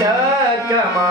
शकमा